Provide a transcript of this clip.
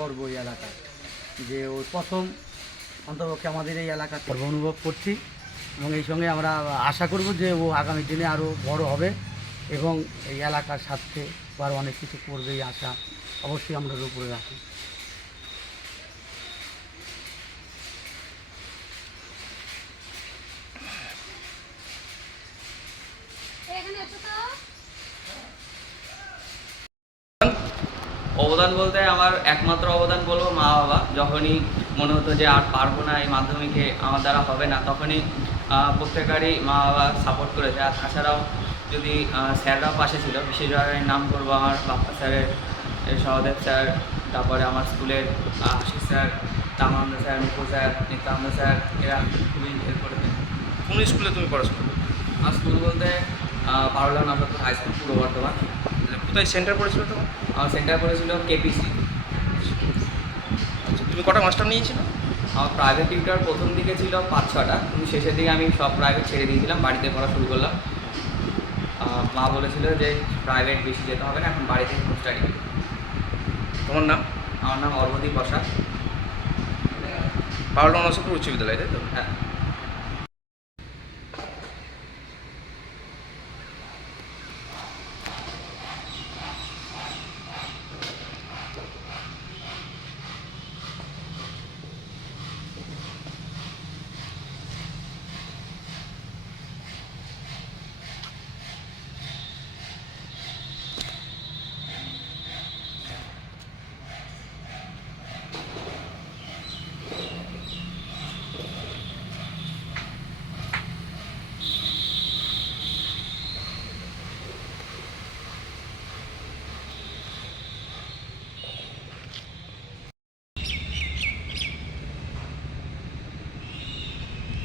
গর্ব এই এলাকার যে ও প্রথম অন্তপক্ষে আমাদের এই এলাকা গর্ব অনুভব করছি এবং এই সঙ্গে আমরা আশা করব যে ও আগামী দিনে আরও বড় হবে এবং এই এলাকার স্বার্থে আরও অনেক কিছু করবে এই আশা অবশ্যই আমরা ওর উপরে রাখি। এখানে তো। অবদান বলতে আমার একমাত্র অবদান বলব মা বাবা। যখনই মনে হতো যে আর পারব না এই মাধ্যমিকে আমার দ্বারা হবে না তখনই প্রত্যেকেরই মা বাবা সাপোর্ট করেছে। আর তাছাড়াও যদি স্যাররাও পাশে ছিল বিশেষভাবে নাম করব আমার বাপ্পা স্যারের সহদেব স্যার তারপরে আমার স্কুলের Ashis sir Tamananda sir Mukul sir Nityananda sir এরা খুবই হেল্প করেছে। কোন স্কুলে তুমি পড়াশোনা করো? আমার স্কুল বলতে পারুলা নটক হাই স্কুল পূর্ব বর্ধমান। কোথায় সেন্টার পড়েছিল তো আমার সেন্টার পড়েছিল কেপিসি। আচ্ছা তুমি কটা মাস্টার নিয়েছিল? আমার প্রাইভেট টিউটার প্রথম দিকে ছিল পাঁচ ছটা। কিন্তু শেষের দিকে আমি সব প্রাইভেট ছেড়ে দিয়েছিলাম বাড়িতে পড়া শুরু করলাম। মা বলেছিল যে প্রাইভেট বেশি যেতে হবে না এখন বাড়িতে হোম স্টাডি তোমার নাম? আমার নাম অর্বদীপ বসা পাওয়াল নসপুর উচ্চ বিদ্যালয় তাই তো? হ্যাঁ।